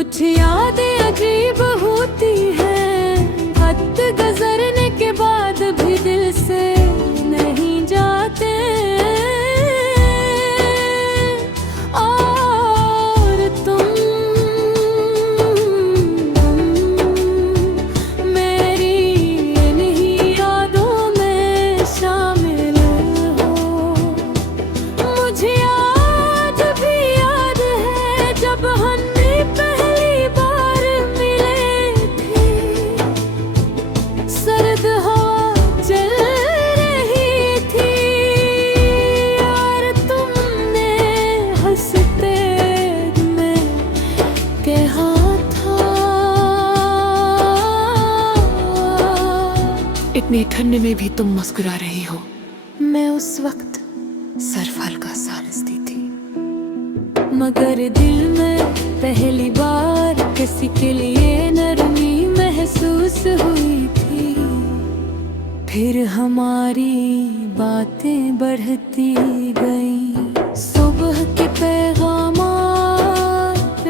कुछ यादें अजीब होती हैं, हद गुजरने के बाद भी दिल से नहीं जाते। और तुम मेरी इन्हीं यादों में शामिल हो। मुझे आज भी याद है जब हमने पहली बार मिले थे। सर्द हवा चल रही थी और तुमने हंसते में कहा था। इतनी ठंड में भी तुम मुस्कुरा रही हो। मैं उस वक्त सिर्फ हल्का सा हंसती थी। मगर दिल में पहली बार किसी के लिए नरमी महसूस हुई थी। फिर हमारी बातें बढ़ती गईं, सुबह के पैगामात,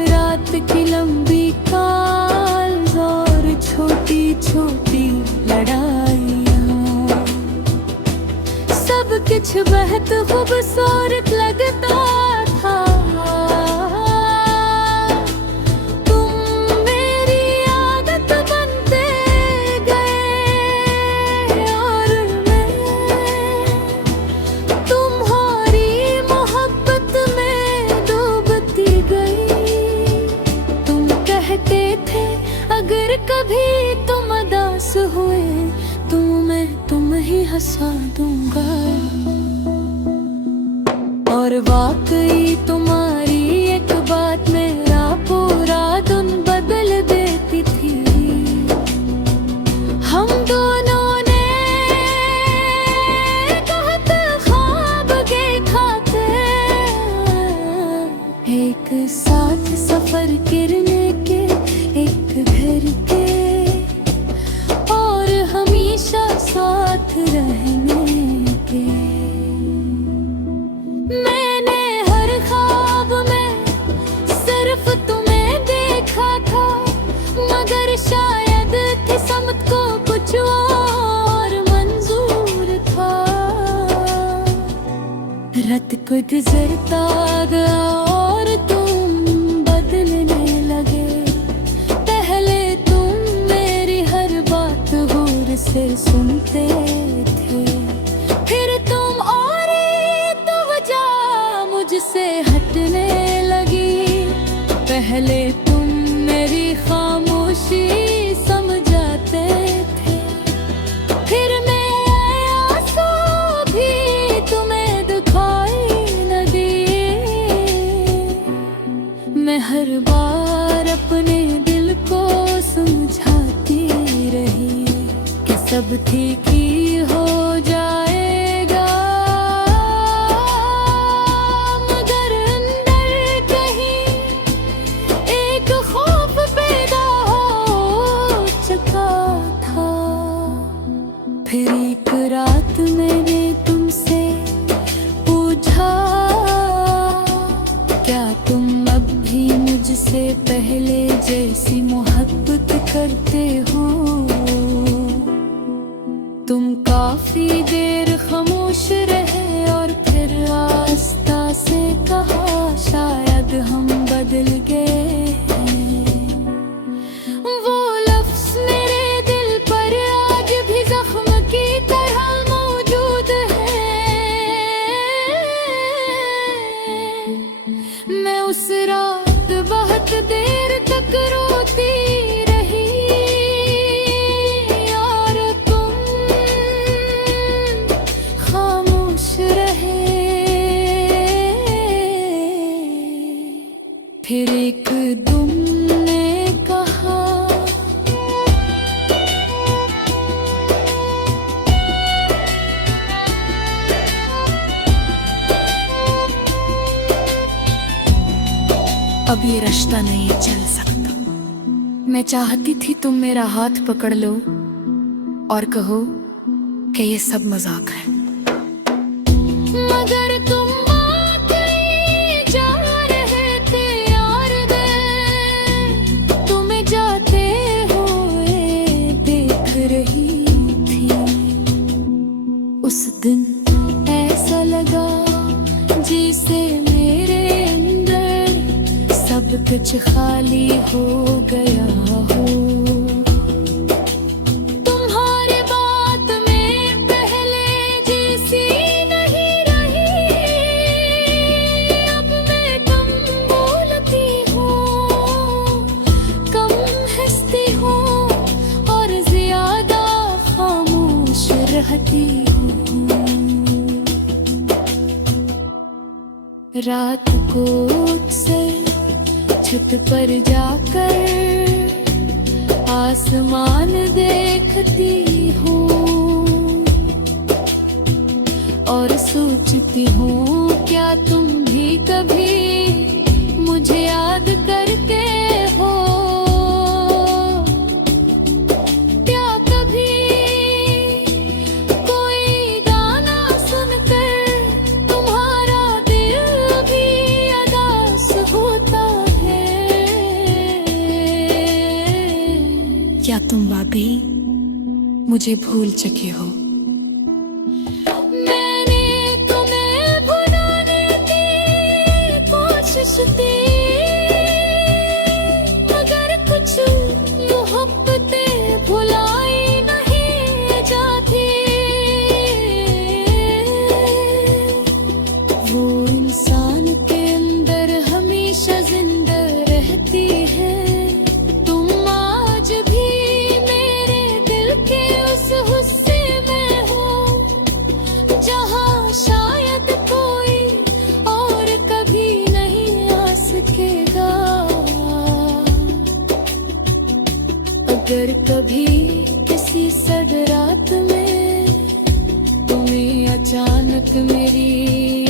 रात की लंबी कॉल्स और छोटी छोटी लड़ाइयाँ, सब कुछ बेहद खूबसूरत लगता था। तुम मेरी आदत बनते गए और मैं तुम्हारी मोहब्बत में डूबती गई। तुम कहते थे अगर कभी तुम उदास हुए तो मैं तुम ही हंसा दूंगा। और वाकई तुम्हारी एक बात मेरा पूरा दिन बदल देती थी। हम दोनों ने कहते ख्वाब देखा थे, एक साथ सफर करने के, एक घर के, और हमेशा साथ रहने के। मैंने हर ख्वाब में सिर्फ तुम्हें देखा था, मगर शायद किस्मत को कुछ और मंजूर था। रात को गुजरता गया और तुम बदलने लगे। पहले तुम मेरी हर बात गौर से सुनते थे, फिर तुम और तवज्जो मुझसे हटने लगी। पहले तुम मेरी खामोशी समझाते थे, फिर मैं आंसू भी तुम्हें दिखाई न दिए। मैं हर बार अपने दिल को समझाती रही कि सब ठीक ही हो जाएगा, मगर अंदर कहीं एक खौफ पैदा हो चुका था। फिर एक रात मैंने तुमसे पूछा, क्या तुम अब भी मुझसे पहले जैसी मोहब्बत करते हो? तुम काफी देर खामोश रहे और फिर आस्ता से कहा, शायद हम बदल गए हैं। वो लफ्ज मेरे दिल पर आज भी जख्म की तरह मौजूद है। मैं उस रात बहुत देर तक रोती रही और तुम खामोश रहे। फिर एक तुमने कहा, अब ये रिश्ता नहीं चल सकता। मैं चाहती थी तुम मेरा हाथ पकड़ लो और कहो कि ये सब मजाक है, मगर तुम वाकई जा रहे थे यार। बदली हो गया हूँ। तुम्हारे बात में पहले जैसी नहीं रही, अब मैं कम बोलती हूँ, कम हंसती हूँ और ज्यादा खामोश रहती हूँ। रात को अक्सर छत पर जाकर आसमान देखती हूँ और सोचती हूँ क्या तुम भी कभी मुझे याद करते हो। क्या कभी कोई गाना सुनकर तुम्हारा दिल भी उदास होता है। क्या तुम वाकई मुझे भूल चुके हो? मैंने तुम्हें भुलाने की कोशिश की, मगर कुछ मोहब्बतें भुलाई नहीं जाती। वो इंसान के अंदर हमेशा जिंदा रहती है। तुम आज भी मेरे दिल के उस हिस्से में हो जहाँ शायद कोई और कभी नहीं आ सकेगा। अगर कभी किसी सड़ रात में तुम्हें अचानक मेरी